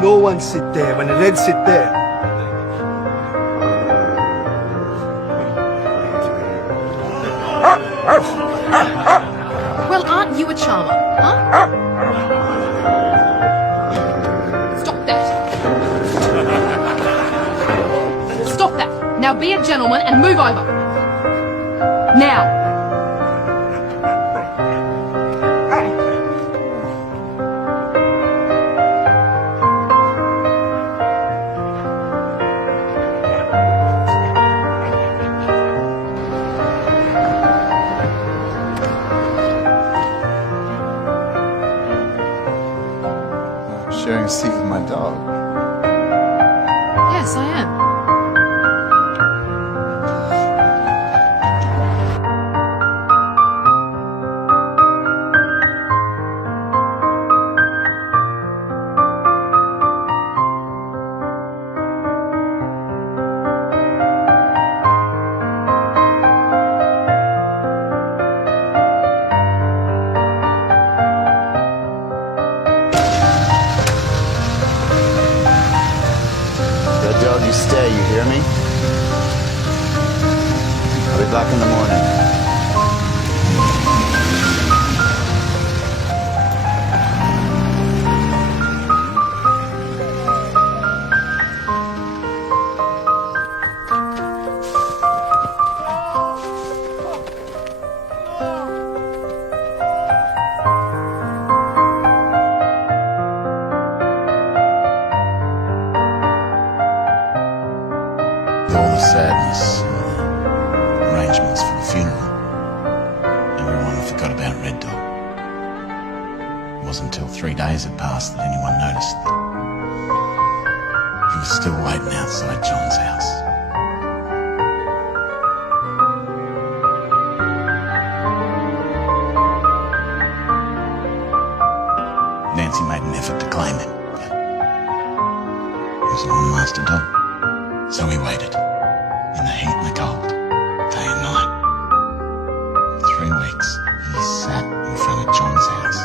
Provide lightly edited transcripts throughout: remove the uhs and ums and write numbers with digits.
no one sit there when Red sit there. Well, aren't you a charmer, huh? Stop that. Stop that. Now be a gentleman and move over. Now. Sharing a seat with my dog. Yes, I am. Red dog, you stay, you hear me? I'll be back in the morning. With all the sadness and the arrangements for the funeral, everyone forgot about Red Dog. It wasn't until 3 days had passed that anyone noticed that he was still waiting outside John's house. Nancy made an effort to claim him, but he was an on-master dog. So we waited, in the heat and the cold, day and night. For 3 weeks, he sat in front of John's house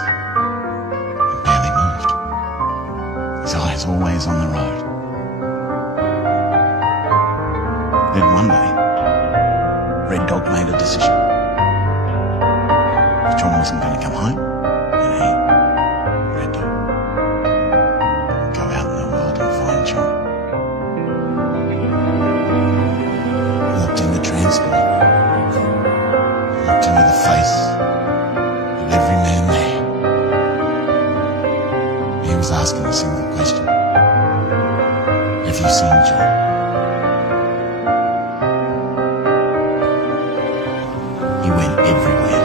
and barely moved. His eyes always on the road. Then one day, Red Dog made a decision. If John wasn't going to come home, then he, Red Dog, would go out in the world and find John. Looked into transport, looked into the face of every man there. He was asking a single question. Have you seen John? He went everywhere.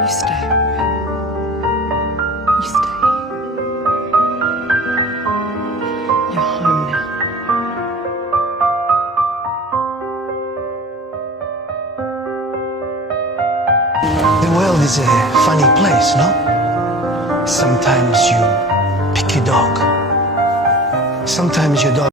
You stay. You stay. You're home now. The world is a funny place, no? Sometimes you pick your dog. Sometimes your dog